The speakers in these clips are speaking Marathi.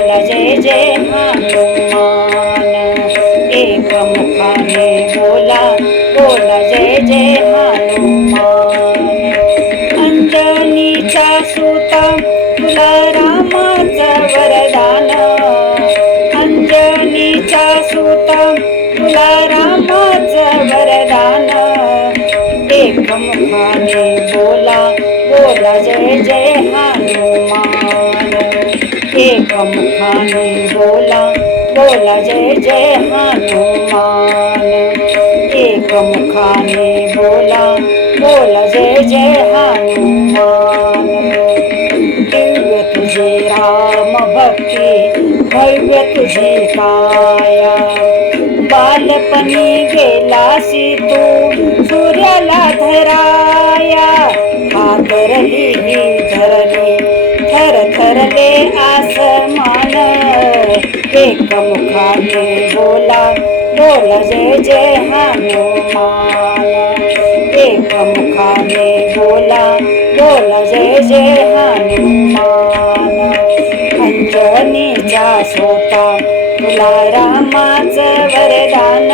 बोला जय जय हनुमान एक मुखाने बोला बोला जय जय हनुमान अंजनीचा सुता तुला रामाचा वरदान. अंजनीचा सुता तुला रामाचा वरदान. एक मुखाने बोला बोला जय जय हनुमान मुखाने बोला बोला जय जय हनुमान. एक मुखाने बोला बोला जय जय हनुमान. दिव्य तुझे राम भक्ती भव्य तुझे काया बालपणी गेलासी तू सूर्याला धराया. हातरली ही धरली मुखाने बोला बोला जय जय हनुमान एक मुखाने बोला बोला जय जय हनुमान अंजनीचा सोता तुला रामाच वरदान।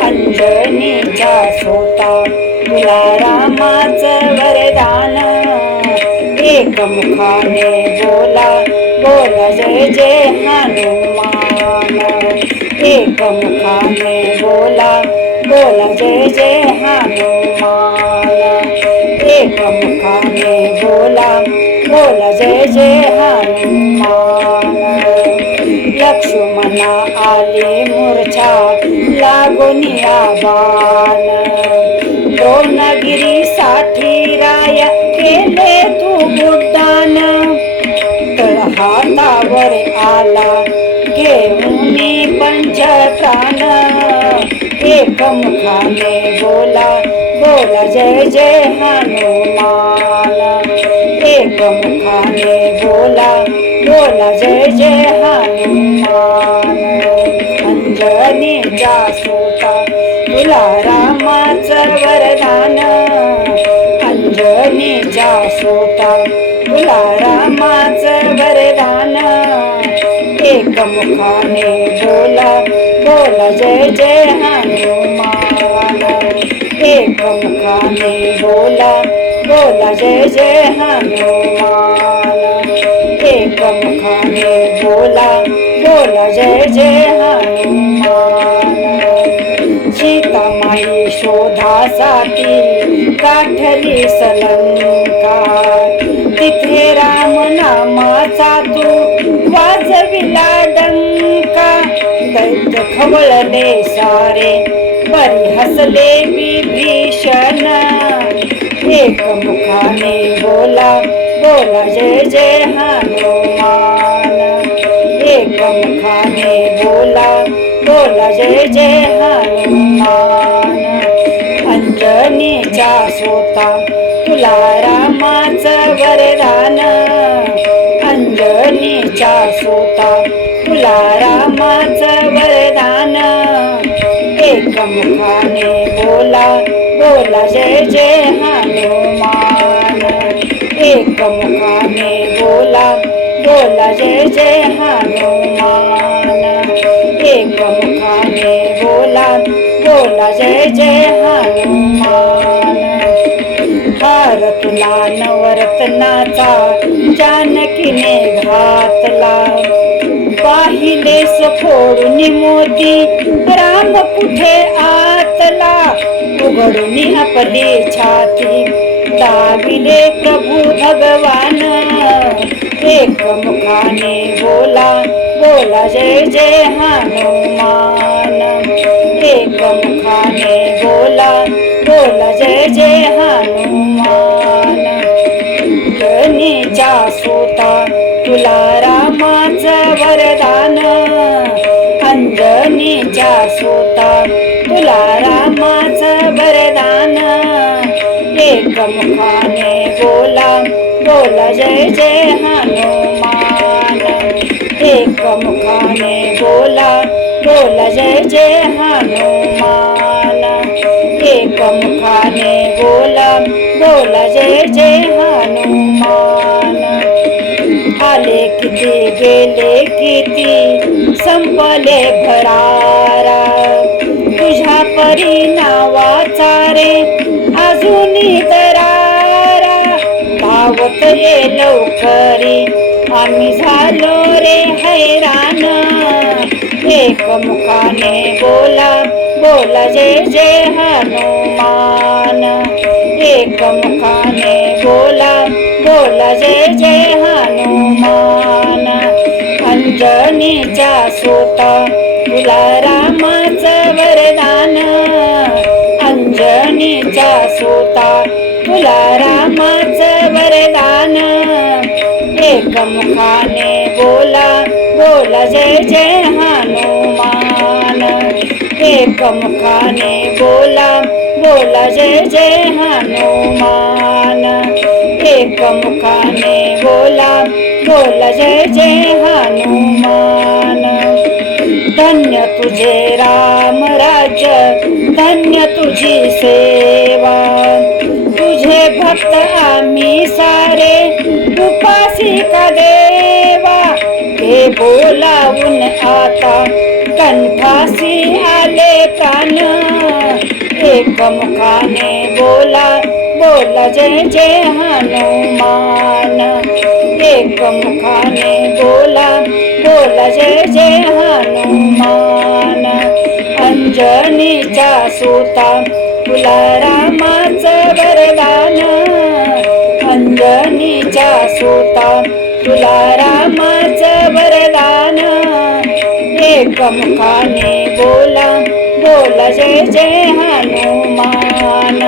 अंजनीचा सोता तुला रामाच वरदान। एक मुखाने बोला बोल जय जय हनुमान एक मुखाने बोला बोल जय जय हनुमान एक मुखाने बोला बोल जय जय हनुमान लक्ष्मणा आले मूर्छा लागून या बाण द्रोणगिरी साठी राया केले तू बुड्डान हातावर आला. घेऊन पंच प्राण. एक मुखाने बोला बोला जय जय हनुमान. एक मुखाने बोला बोला जय जय हनुमान. अंजनीचा सोता तुला रामाचं वरदान. अंजनीचा सोता रामाचं वरदान। एक मुखाने बोला बोला जय जय हनुमान एक मुखाने बोला बोला जय जय हनुमान एक मुखाने बोला बोला जय जय हनुमान कमाई शोधासाठी गाठली सलंका तिथे राम नामाचा तू वाजविला डंका. दैत्य खवळले सारे बरी हसले विभीषण एक मुखाने बोला बोला जय जय हनुमान. एक मुखाने बोला बोला जय जय हनुमान. अंजनीचा सोता तुला रामाच वरदान. अंजनीचा सोता तुला रामाच वरदान. एक मुखाने बोला बोला जय जय हनुमान. एक मुखाने बोला बोला जय जय हनुमान. मुखाने बोला बोला जय जय हनुमान. हार तुला नवरत्नाचा जानकीने घातला. पाहिले फोडून मोती राम कुठे आतला? उघडून आपली छाती दाविले प्रभू भगवान. एक मुखाने बोला बोला जय जय हनुमान. एक मुखाने बोला बोला जय जय हनुमान. गणेचा सोता तुला रामाच वरदान. अंजनीच्या सोता तुला रामाच वरदान. एक मुखाने बोला बोला जय जय हनुमान. एकमुखाने बोला बोला जय जय हनुमान। एकमुखाने बोला बोला जय जय हनुमान। आले किती गेले किती संपले भरारा। तुझ्या परी नावाचा रे अजूनही दरारा. धावत ये लवकरी झालो रे हैरान एक मुखाने बोला बोला जय जय हनुमान. एक मुखाने बोला बोला जय जय हनुमान. अंजनीचा सोता तुला रामाचं वरदान. अंजनीचा सोता तुला रामाचं वरदान. एक बोला बोला जय जय हनुमान. एक मुखाने बोला बोला जय जय हनुमान. एक मुखाने बोला बोला जय जय हनुमान. धन्य तुझे राम राज्य धन्य तुझे बोलावून आता कंठासी आले कान. एक मुखाने बोला बोला जय जय हनुमान. एक मुखाने बोला बोला जय जय हनुमान. अंजनीचा सुता तुला रामाचं वरदान. अंजनीचा सुता तुला रामाचं वरदान. एक मुखाने बोला बोला जय जय हनुमान.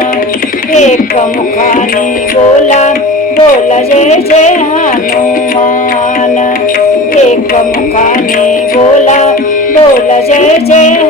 एक मुखाने बोला बोला जय जय हनुमान. एक मुखाने बोला बोला जय जय